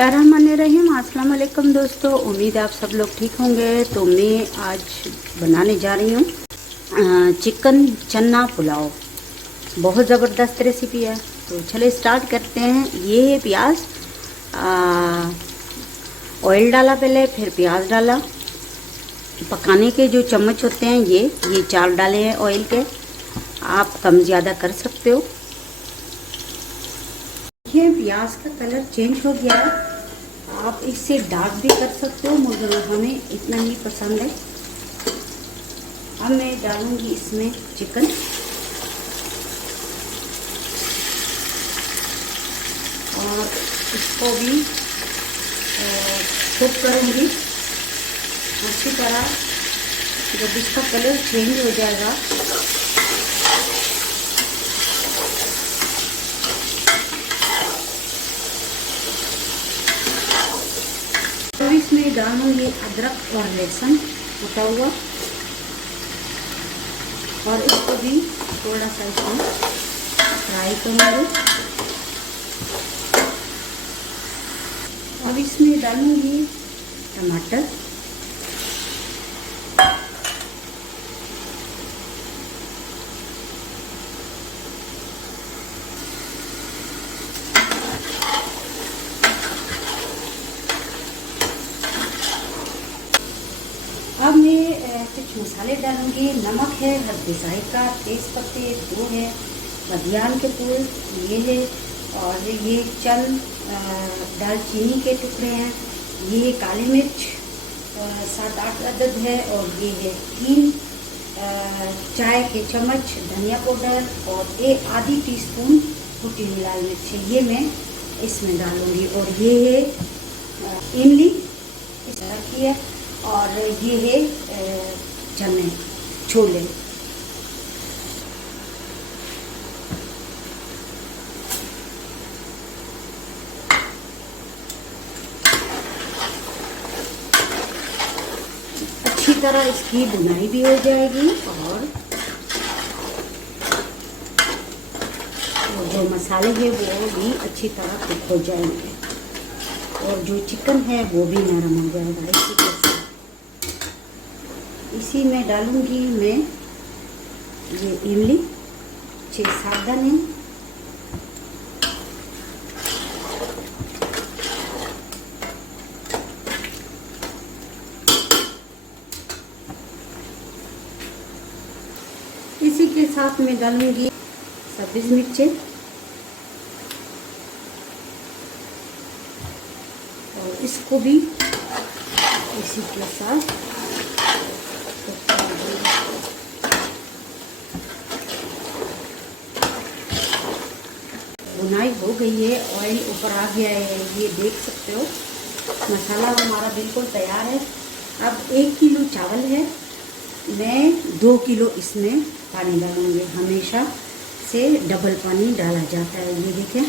बिस्मिल्लाहिर्रहमानिर्रहीम। अस्सलाम वालेकुम दोस्तों, उम्मीद है आप सब लोग ठीक होंगे। तो मैं आज बनाने जा रही हूँ चिकन चना पुलाव। बहुत ज़बरदस्त रेसिपी है। तो चले स्टार्ट करते हैं। ये है प्याज, ऑयल डाला पहले, फिर प्याज डाला। पकाने के जो चम्मच होते हैं ये 4 डाले हैं ऑयल के। आप कम ज़्यादा कर सकते हो। ये प्याज का कलर चेंज हो गया है। आप इससे डार्क भी कर सकते हो, मगर हमें इतना ही पसंद है। अब मैं डालूंगी इसमें चिकन। और इसको भी कुक करूंगी अच्छी तरह। जब इसका कलर चेंज हो जाएगा तो इसमें डालूंगी अदरक और लहसुन कुटा हुआ, और इसको भी थोड़ा सा इसमें फ्राई करूंगी। अब इसमें डालूंगी टमाटर, अब मैं कुछ मसाले डालूंगी। नमक है, हल्दी जायका, तेज पत्ते 2 है, बदियान के फूल ये है, और ये चंद दालचीनी के टुकड़े हैं। ये काली मिर्च 7-8 अदद है, और ये है 3 चाय के चम्मच धनिया पाउडर, और 1 आधी टीस्पून कुटी हुई लाल मिर्च है। ये मैं इसमें डालूंगी। और ये है इमली इस तरह की है, और ये है चने छोले। अच्छी तरह इसकी भुनाई भी हो जाएगी, और जो मसाले हैं वो भी अच्छी तरह कुक हो जाएंगे, और जो चिकन है वो भी नरम हो जाएगा। इसी में डालूंगी मैं ये इमली 6-7 दाने, इसी के साथ में डालूंगी सब्ज मिर्चें, और इसको भी इसी के साथ भुनाई हो गई है। ऑयल ऊपर आ गया है, ये देख सकते हो। मसाला हमारा बिल्कुल तैयार है। अब 1 किलो चावल है, मैं 2 किलो इसमें पानी डालूंगी। हमेशा से डबल पानी डाला जाता है। ये देखें,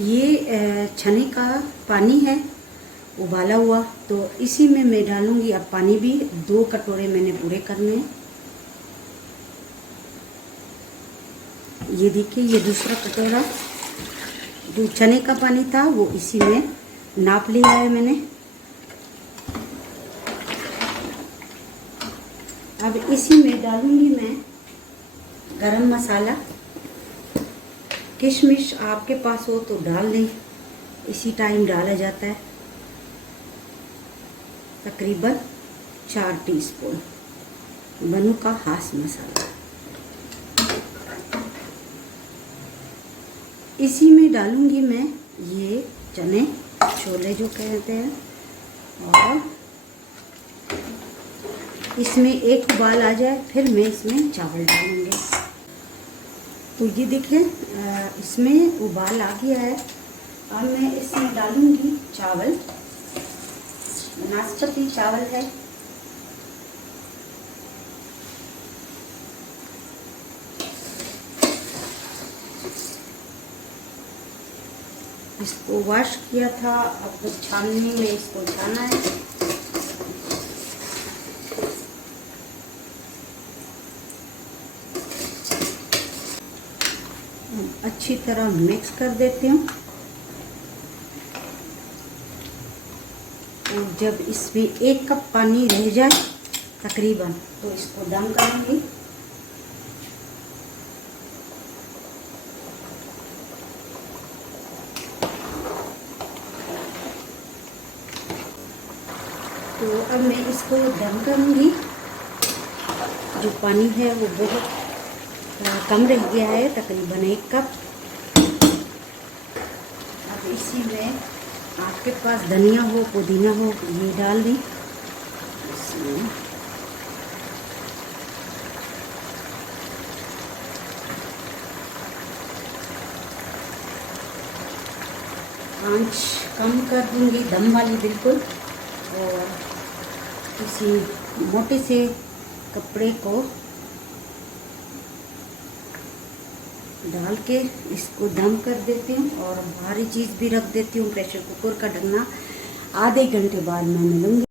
ये चने का पानी है उबाला हुआ, तो इसी में मैं डालूंगी। अब पानी भी 2 कटोरे मैंने पूरे करने हैं। ये देखिए, ये दूसरा कटोरा जो चने का पानी था वो इसी में नाप लिया है मैंने। अब इसी में डालूंगी मैं गरम मसाला। किशमिश आपके पास हो तो डाल दें, इसी टाइम डाला जाता है। तकरीबन 4 टीस्पून बनू का खास मसाला। इसी में डालूंगी मैं ये चने छोले जो कहते हैं, और इसमें एक उबाल आ जाए फिर मैं इसमें चावल डालूंगी। तो ये देखिए, इसमें उबाल आ गया है। अब मैं इसमें डालूंगी चावल। नाशपाती चावल है, इसको वॉश किया था। अब छाननी में इसको छाना है। अच्छी तरह मिक्स कर देती हूँ। और जब इसमें 1 कप पानी रह जाए तकरीबन, तो इसको दम करेंगे। तो अब मैं इसको दम करूँगी। जो पानी है वो बहुत कम रह गया है, तकरीबन 1 कप। अब इसी में आपके पास धनिया हो, पुदीना हो, ये डाल दी इसमें। आंच कम कर दूंगी, दम वाली बिल्कुल। और किसी मोटे से कपड़े को डाल के इसको दम कर देती हूँ। और भारी चीज़ भी रख देती हूँ, प्रेशर कुकर का ढकना। आधे घंटे बाद मैं मिलूँगी।